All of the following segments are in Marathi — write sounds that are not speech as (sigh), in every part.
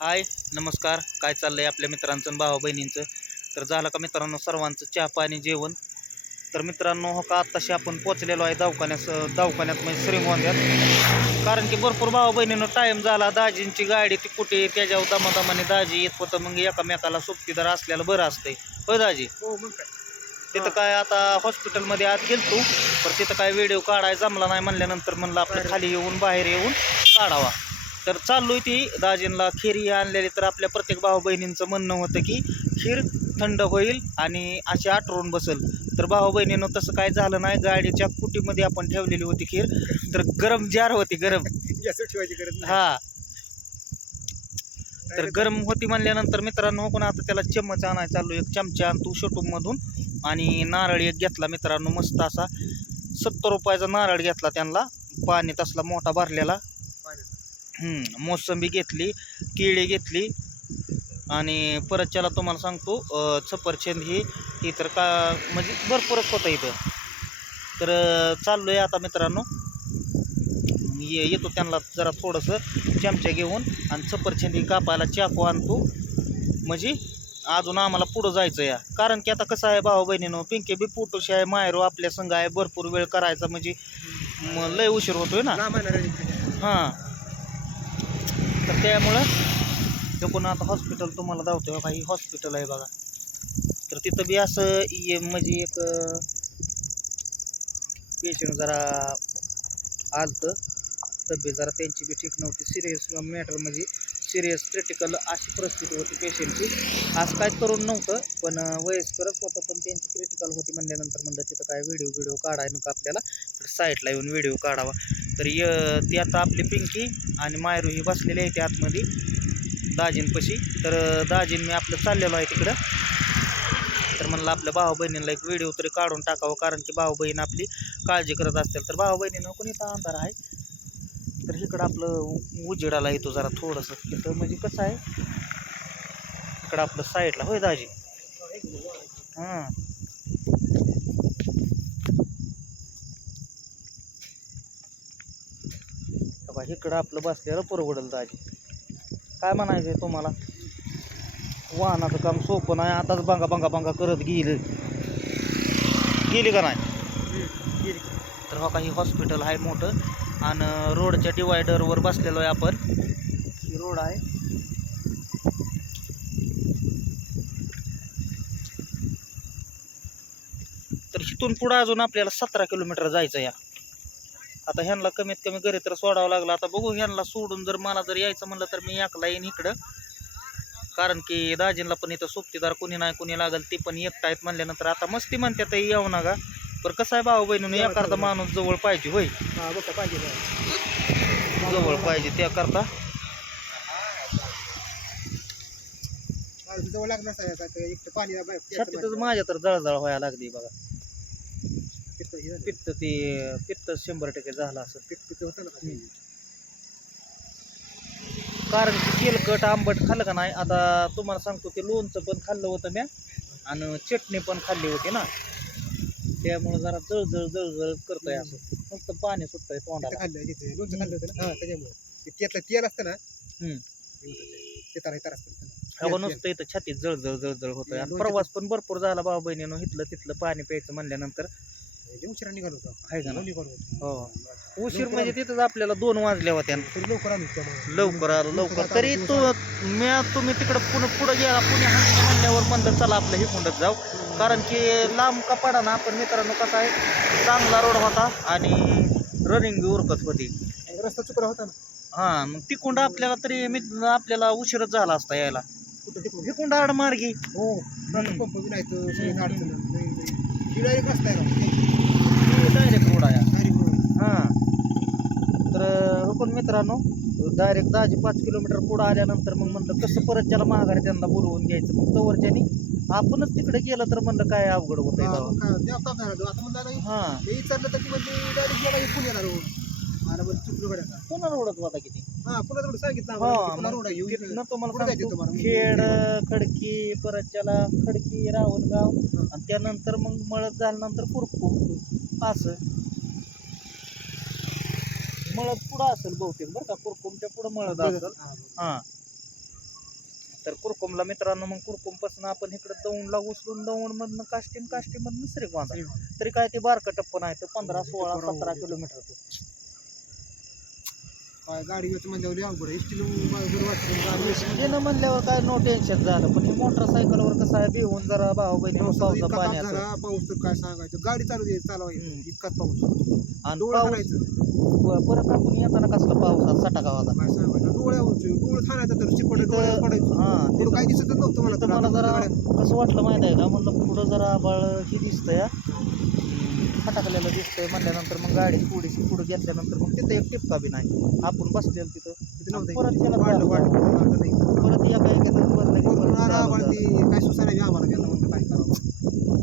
हाय नमस्कार. काय चाललंय आपल्या मित्रांचं आणि भावा बहिणींचं? तर झालं का मित्रांनो सर्वांचं चहा पाणी जेवण. तर मित्रांनो हो का आत्ताशी आपण पोचलेलो आहे दवाखान्यात दवाखान्यात म्हणजे श्रीगोंद्यात कारण की भरपूर भावा बहिणीनं टाईम झाला दाजींची गाडी ती कुठे त्याच्यावर दमादमाने दाजी येत होतं मग एकामेकाला सोबतीदार असलेलं बरं असतंय. होय दाजी? हो मग काय. तिथं काय आता हॉस्पिटलमध्ये आत गेलतो पण तिथं काय व्हिडिओ काढायला जमला नाही म्हणल्यानंतर म्हणलं आपलं खाली येऊन बाहेर येऊन काढावा. तर चाललोय ती दाजींना खीर आणलेली तर आपल्या प्रत्येक भाऊ बहिणींचं म्हणणं होतं की खीर थंड होईल आणि अशी आठवून बसल. तर भाऊ बहिणीनं तसं काय झालं नाही. गाडीच्या कुटीमध्ये आपण ठेवलेली होती खीर. तर गरम जार होती गरम. ठेवायची गरज हा. तर गरम होती म्हणल्यानंतर मित्रांनो पण आता त्याला चम्मच आणायला चाललो एक चमचा आणतो शोटूमधून आणि नारळ एक घेतला मित्रांनो मस्त असा सत्तर रुपयाचा नारळ घेतला त्यांना. पाणी तसला मोठा भरलेला. मोसंबी घेतली केळी घेतली आणि परत त्याला तुम्हाला सांगतो सफरचंद ही ही तर का म्हणजे भरपूरच होतं इथं. तर अं, चाललोय आता मित्रांनो. ये येतो त्यांना जरा थोडंसं चमचा घेऊन आणि सफरचंदी कापायला चाकू आणतो. म्हणजे अजून आम्हाला पुढं जायचं या. कारण की आता कसं आहे भाऊ बहिणीनं पिंके बी पोटोशी आहे मायरो आपल्या संघ आहे भरपूर वेळ करायचा म्हणजे लय उशीर होतोय ना. आहे. हां. तर त्यामुळं ते कोण आता हॉस्पिटल तुम्हाला धावतो काही हॉस्पिटल आहे बघा. तर तिथं बी असं ये म्हणजे एक पेशंट जरा आलतं. तब्येत जरा त्यांची बी ठीक नव्हती. सिरियस मॅटर म्हणजे सिरियस क्रिटिकल अशी परिस्थिती होती पेशंटची आज काय करून नव्हतं पण वयस्करच होतं पण त्यांची क्रिटिकल होती म्हणल्यानंतर म्हणलं तिथं काय व्हिडिओ व्हिडिओ काढाय नका आपल्याला. तर साईडला येऊन व्हिडिओ काढावा. तर य ती आता आपली पिंकी आणि मायरू ही बसलेली आहे ते आतमध्ये. दाजींपाशी. तर दाजीन मी आपलं चाललेलो आहे तिकडं. तर म्हणलं आपल्या भाऊ बहिणींना एक व्हिडिओ तरी काढून टाकावं कारण की भाऊ बहीण आपली काळजी करत असतील. तर भाऊ बहिणीनं कोणी तर अंधार आहे? तर इकडं आपलं उ- उजेडाला येतो जरा थोडंसं. तिथं म्हणजे कसं आहे? इकडं आपलं साईडला होय दाजी? हां. बघा इकडं आपलं बसलेलं परवडलं दाजी. काय म्हणायचं आहे तुम्हाला? वाहनाचं काम सोपं नाही आताच बांगा बांगा बांगा करत गेली. गेली का नाही? तर हो काही हॉस्पिटल आहे मोठं आणि रोडच्या डिवायडरवर बसलेलो आहे आपण. ही रोड आहे. तर इथून पुढं अजून आपल्याला सतरा किलोमीटर जायचं या. आता ह्यांना कमीत कमी घरी तर सोडावं लागलं. आता बघू ह्यांना सोडून जर मला जर यायचं म्हणलं तर मी एकला येईन इकडं. कारण की दाजींला पण इथं सोबतीदार कोणी नाही कोणी लागल ते पण एकटा आहेत म्हणल्यानंतर आता मस्ती म्हणतात येऊ नका. पण कसं आहे भाऊ बहिणून एखादा माणूस जवळ पाहिजे होय. जवळ पाहिजे त्याकरता तर. माझ्या तर जळजळ व्हायला लागली बघा. पित्त हे झालं. पित्त ते पित्त शंभर टक्के झालं असं. पित्त पित्त होतं ना. कारण की तेलकट आंबट खाल्लं का नाही? आता तुम्हाला सांगतो ते लोणचं पण खाल्लं होतं म्या आणि चटणी पण खाल्ली होती ना. त्यामुळं जरा जळजळ जळजळ करतंय असं. फक्त पाणी सुटतंय पित्त तोंडाला. खाल्लं तिथे लोणचं खाल्लं होतं ना? हा. त्याच्यामुळे. ते तेल असतं ना? हम्म. हे होतं ते. ते तर तर असतं. अगं तेल- नुसतं इथं छातीत जळजळ जळजळ होतंय. आणि लोणचं- प्रवास पण भरपूर झाला भाऊ बहिणीनं. इथलं तिथलं पाणी प्यायचं म्हणल्यानंतर. लय उशिरा निघालो होतो आहे का ना? लय निघालो होतो. हो. उशीर म्हणजे तिथंच आपल्याला दोन वाजल्या होत्या तरी लवकर आलो त्यामुळे लवकर आलो लवकर. तरी तू. मी तुम्ही तिकडं पुणे पुढं गेला पुणे हाणलं म्हणल्यावर म्हणलं चला आपलं हे जाऊ. कारण की लांब कपाडा ना आपण मित्रांनो कसा आहे चांगला रोड होता आणि रनिंग उरकत होती. रस्ता चुकला होता ना? हां मग तिकुंड आपल्याला तरी मी आपल्याला उशीरच झाला असता यायला. कुठं तिकडून तिकुंड आडमार्गी. हो. हम्म. पंप बी नाही तर सगळी. अडचण डायरेक्ट रस्ता आहे राव. डायरेक्ट रोड आहे Direct road. हां तर हो पण मित्रांनो डायरेक्ट दहाचे पाच किलोमीटर पुढं आल्यानंतर मग म्हणलं कसं परत त्याला माघारी त्यांना बोलवून घ्यायचं. मग तवरच्यानी आपणच तिकडे गेलं तर म्हणलं काय अवघड होतंय हा, हां हे. विचारलं तर म्हणजे डायरेक्ट गेला पुण्याला रोड. पुन्हा रोडच होता किती हा पुन्हा रोड सांगितलं तुम्हाला? खेड खडकी परत त्याला खडकी रावणगाव. आणि त्यानंतर मग मळत झाल्यानंतर कुरकू असं. मळत पुढं असेल बहुतेक बरं का? कुरकुमच्या पुढं मळत असेल. हा, तर कुरकुमला मित्रांनो मग कुरकुमपासून आपण इकडे दौंडला उचलून दौंडमधनं काष्टीन काष्टीमधनं श्रीगोंदा तरी काय ते बारकं टप्प नाही तर पंधरा सोळा सतरा किलोमीटर काय गाडी म्हणजे लई अवघड आहे. वाटतं गाडी येणं म्हणल्यावर काय नो टेन्शन झालं. पण हे मोटरसायकलवर कसं आहे भिवून जरा भाऊ बहिणी पावसाचा पावसा इतका ताप पाण्याचं. झाला पाऊस तर काय सांगायचं? गाडी चालू दे चालवायची हम्म. इतकाच पाऊस. आणि डोळं पाऊस प- परत आपण येताना कसला पावसात सटा गावाचा? काय सांगायचं? डोळ्यावरचे डोळं थानायचं तर चिपट तिथं- डोळ्यावर पडायचं. हा पुढं काय दिसत नव्हतं मला तर. मला जरा कसं वाटलं माहीत आहे का? म्हणलं पुढं जरा आबाळ ही दिसतंय हा. फटाकलेलं दिसतंय म्हणल्यानंतर मग गाडी थोडीशी पुढे घेतल्यानंतर मग तिथं एक टिपका बी नाही. आपण बसलेलं तिथं. तिथं नव्हतं परत त्याला वाढलं वाढलं परत झालं. ती काय सुसायला बी आम्हाला गेला म्हणलं काय करावं?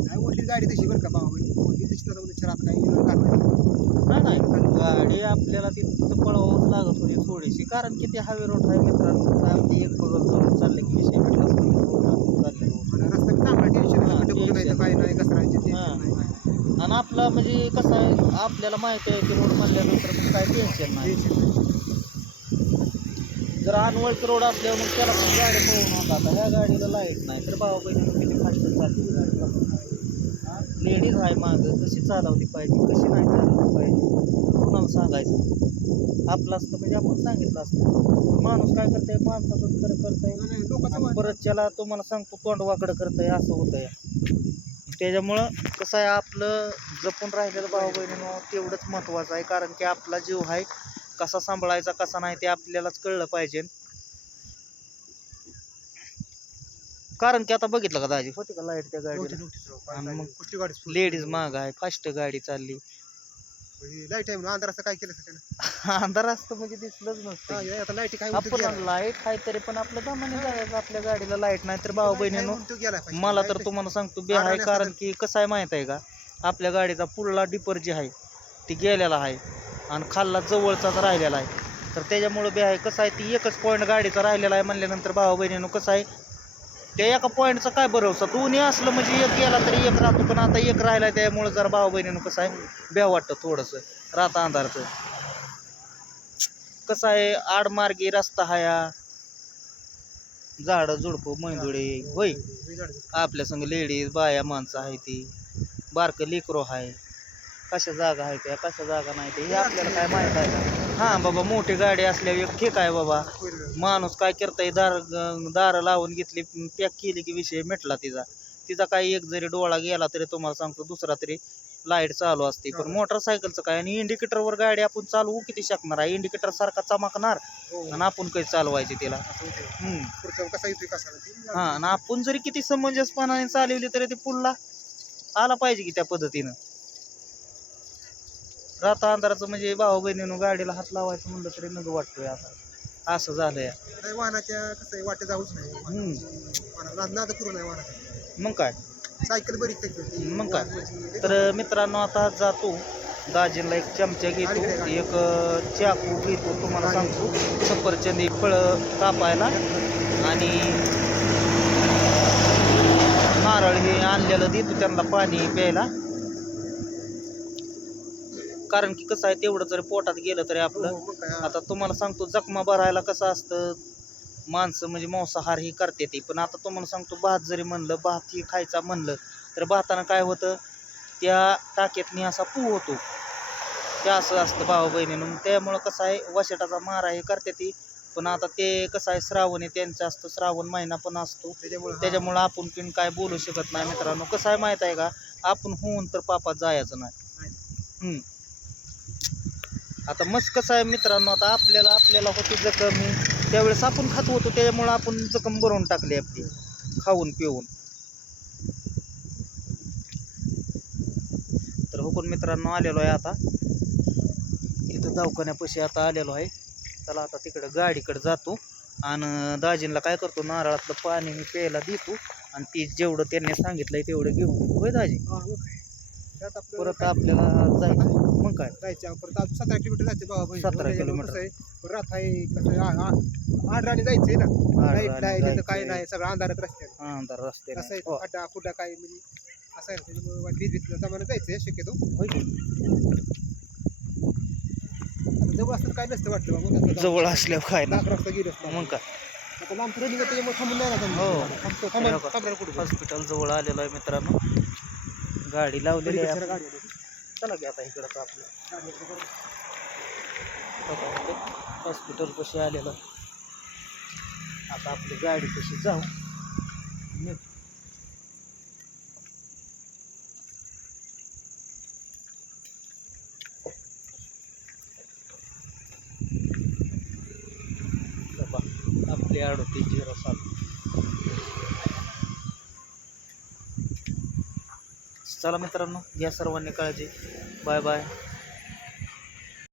काय ओढली गाडी तशी बरं का बाबा ओढली तशी तर उद्या आता नाही. नाही गाडी आपल्याला तिथं पळवावंच लागत होती थोडीशी. कारण की ते हायवे रोड आहे मित्रांनो. एक बगल करून चालले की विषय मिटला चाललेलो आणि रस्ता बी चांगला टेन्शन हा, नाही कुठं नाही तर काय नाही घसरायचे हा. टेन्शन नाही आणि आपला म्हणजे कसं आहे आपल्याला माहिती आहे की रोड म्हणल्यानंतर मग काय टेन्शन नाही. जर अनवळचं रोड असल्यावर मग त्याला पण गाडी पळवून होता आता ह्या गाडीला लाइट नाही तर भावा बहिणी किती फास्ट चालली गाडी लेडीज आहे मागं कशी चालवली पाहिजे कशी नाही चालवली पाहिजे कुणाला सांगायचं? आपलं असतं म्हणजे आपण सांगितलं असतं. माणूस काय करतंय माणसाचं खरं करतंय. नाही, परत त्याला तुम्हाला सांगतो तोंड वाकडं करतंय असं होतंय. त्याच्यामुळं कसं आहे आपलं जपून राहिलेलं भाऊ बहिणीनं तेवढंच महत्त्वाचं आहे कारण की आपला जीव आहे कसा सांभाळायचा कसा नाही ते आपल्यालाच कळलं पाहिजे कारण की आता बघितलं का दाजी होती का लाइट त्या गाडीला? मग गाडी? लेडीज माग आहे फास्ट गाडी चालली लाइट आहे म्हणून अंधार असं काय केलं त्यानं? (laughs) अंधार असतं म्हणजे दिसलंच नसतं लाइट काय म्हणतो आपण लाइट आहे तरी पण आपलं दमाने जायचं आपल्या गाडीला लाइट नाही तर भाऊ बहिणीनं पाहिजे. मला तर तुम्हाला सांगतो बे आहे कारण. की कसं आहे माहीत आहे का आपल्या गाडीचा पुढला डिपर जे आहे ती गेलेला आहे आणि खाल्ला जवळचाच राहिलेला आहे. तर त्याच्यामुळं बी आहे कसं आहे ती एकच पॉईंट गाडीचा राहिलेला आहे म्हणल्यानंतर भाऊ बहिणीनं कसं आहे त्या एका पॉईंटचा काय भरोसा? दोन्ही असलं म्हणजे एक गेला तरी एक राहतो पण आता एक राहिला त्यामुळं जरा भाऊ बहिणीनं कसं आहे ब्या वाटतं थोडंसं राहता अंधारचं. कसं आहे आडमार्गी रस्ता हाया झाडं झुडपं मैंदुळे होय. आपल्या संग लेडीज बाया माणसं आहे ती. बारकं लेकरो आहे. कशा जागा आहे त्या कशा जागा नाही ते हे आपल्याला काय माहीत आहे का? हां बाबा मोठी गाडी असल्यावर एक ठीक आहे बाबा. माणूस काय करताय दार दारं लावून घेतली पॅक केली की विषय मिटला तिचा. तिचा काही एक जरी डोळा गेला तरी तुम्हाला सांगतो दुसरा तरी लाइट चालू असते. पण मोटरसायकलचं काय आणि इंडिकेटरवर गाडी आपण चालवू किती शकणार आहे? इंडिकेटर सारखा चमकणार? हो. आणि आपण काही चालवायची तिला. हा आणि आपण जरी किती समंजसपणाने चालवली तरी ते पुढला. आला पाहिजे की त्या पद्धतीनं. राता अंधाराचं म्हणजे भाऊ बहिणीनं गाडीला हात लावायचं म्हणलं तरी नग वाटतोय आता. असं झालंय. नाही, वाहनाच्या कसं आहे वाटे जाऊच नाही. वाहनाला नाद- करू वाहनाचा मग काय? सायकल बरी मग काय? तर मित्रांनो आता जातो. दाजींला एक चमचा घेतो. एक चाकू घेतो. तुम्हाला सांगतो. सफरचंद एक फळं कापायला आणि नारळ हे आणलेलं देतो त्यांना पाणी प्यायला. कारण की कसं आहे तेवढं जरी पोटात गेलं तरी आपलं. आता तुम्हाला सांगतो जखमा भरायला कसं असतं माणसं म्हणजे मांसाहार ही करते ती. पण आता तुम्हाला सांगतो भात जरी म्हणलं भात ही खायचा म्हणलं तर भातानं काय होतं त्या टाक्यातनी असा पू होतो. ते असं असतं भाऊ बहिणीनं त्यामुळं कसं आहे वशटाचा मारा हे करते ती. पण आता ते कसं आहे श्रावण आहे त्यांचं असतं श्रावण महिना पण असतो. त्याच्यामुळे त्याच्यामुळं आपण पण काय बोलू शकत नाही मित्रांनो. कसं आहे माहीत आहे का? आपण होऊन तर पापात जायचं नाही. हम्म. आता मस्त कसं आहे मित्रांनो आता आपल्याला आपल्याला होती जखम ही त्यावेळेस आपण खात होतो त्याच्यामुळं आपण जखम भरून टाकली आपली खाऊन पिऊन. तर हुकून मित्रांनो आलेलो आहे आता. इथं दवाखान्यापाशी आता आलेलो आहे. चला आता तिकडं गाडीकडे जातो. आणि दाजींला काय करतो नारळातलं पाणी मी प्यायला देतो. आणि ती जेवढं त्यांनी सांगितलंय तेवढं घेऊन येतो होय दाजी? त्यात आपलं परत आपल्याला जायचं मग काय? जायचं परत सतरा किलोमीटर जायचं बाबा बहिणी. 17 त्याच्यामुळे किलोमीटर. कसं आहे, रात आहे कसं आहे, आ- आ- आठ राणी जायचंय ना? लाइट राणी नाही तिथं काय जायचंय. नाही. सगळं अंधारात रस्त्यात हा अंधार रस्ते आहे? हो. खड्डा खुड्डा काय म्हणजे असं आहे. त्याच्यामुळे वीज बीज जमानं जायचंय शक्यतो. होय की? जवळ असतं काय नसतं वाटलं नसतं जवळ असल्यावर काय ना. लाख रस्ता गेलो असतो. मग काय? आता लांब रनिंग त्याच्यामुळे थांबून नाही हो. थांबतो. बघा. थांबणार कुठे? हॉस्पिटल जवळ आलेलो आहे मित्रांनो. गाडी लावलेली आहे गाडी. चला की आता इकडं आपलं. हॉस्पिटल कशी आलेलं. आता आपली गाडी कशी जाऊ निघ. बाबा, आपली अडोतीस झिरो सात. चला मित्रांनो घ्या सर्वांनी काळजी. Bye bye.